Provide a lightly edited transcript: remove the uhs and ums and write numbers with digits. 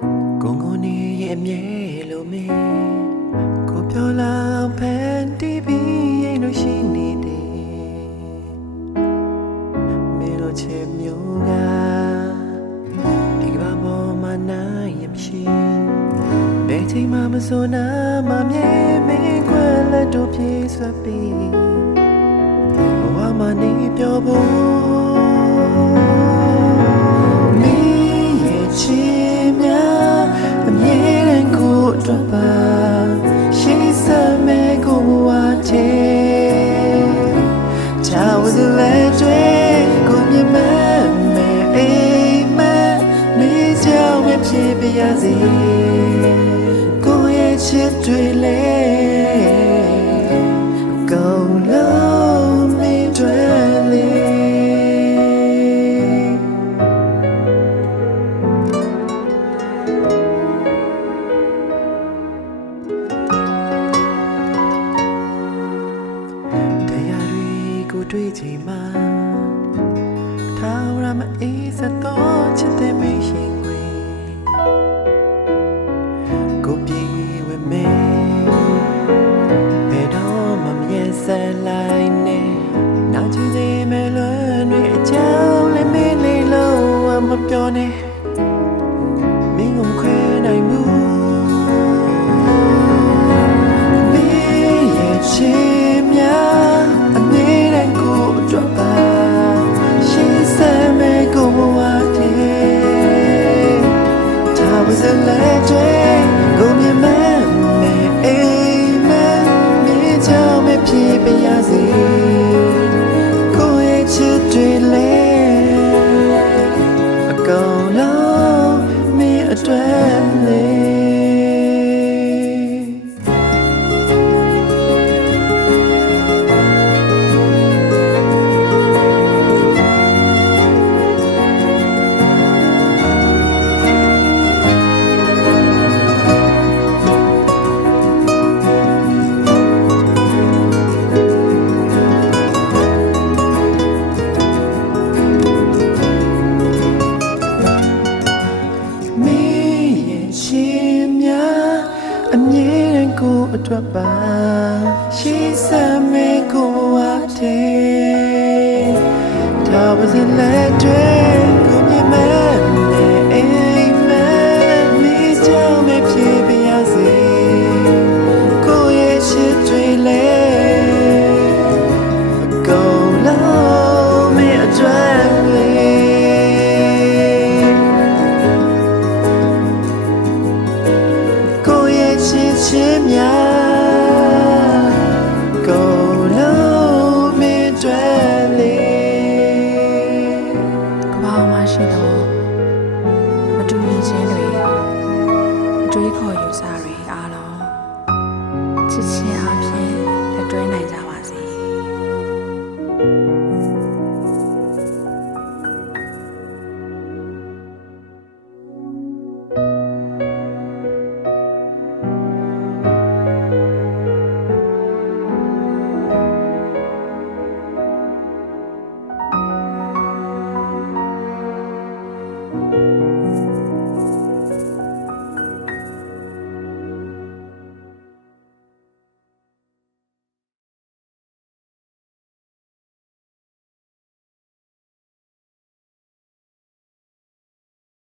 ကိုကိုနေရဲ့အမြဲလိုမင်းကိုပြောလာဖန်တီးပြီးရင်လို့ရှိနေတယ်မင်းတို့ချစ်မျိုးကဒီကဘာပေါ်မှာနိုင်ရမရှိဘယ်ချိန်မှမစိုးနာမမြဲမင်းကွယ်လက်တို့ပြေးဆွပြီးဘဝမှာနေပြောဖို့မင်းရဲ့ချစ်များအမြဲတမ်းကိုအတွက်ပါရှိစမဲကိုဝါတဲ့ချာဝစလဲတွေကိုမြမမဲအိမ်မနေကြောင်မဖြစ်ပြရစေကိုရဲ့ချစ်တွေလဲကောင်းလို့မင်းတွေလေကိုတွေ့ချိန်မှာထာဝရမအေးစတော့ချစ်တဲ့မင်းရှင်ခွေကိုပြေဝဲမဲဘယ်တော့မှမရက်စလိုက်နဲ့နောက်ချင်စေမဲ့လွန်တွေအကြောင်းလည်းမင်းလေးလုံးမပြောနဲ့မင်းကိုခွဲနိုင်မှုမင်းရဲ့ချစ်များdrop by she said me go away was a legend go me man me amen me tell me people yazi go et to le go low me a dwellingအမြဲတမ်းကိုအတွက်ပါရှိစမဲကိုဝါတဲ့ဒါဝစလက်တွေကိုမြင်မဲ့အိမ်မက်မိကြောင်မဖြစ်ပြရစေကိုရဲ့ချစ်တွေလဲအကုန်လုံးမင်းအတွက်လေချစ်များ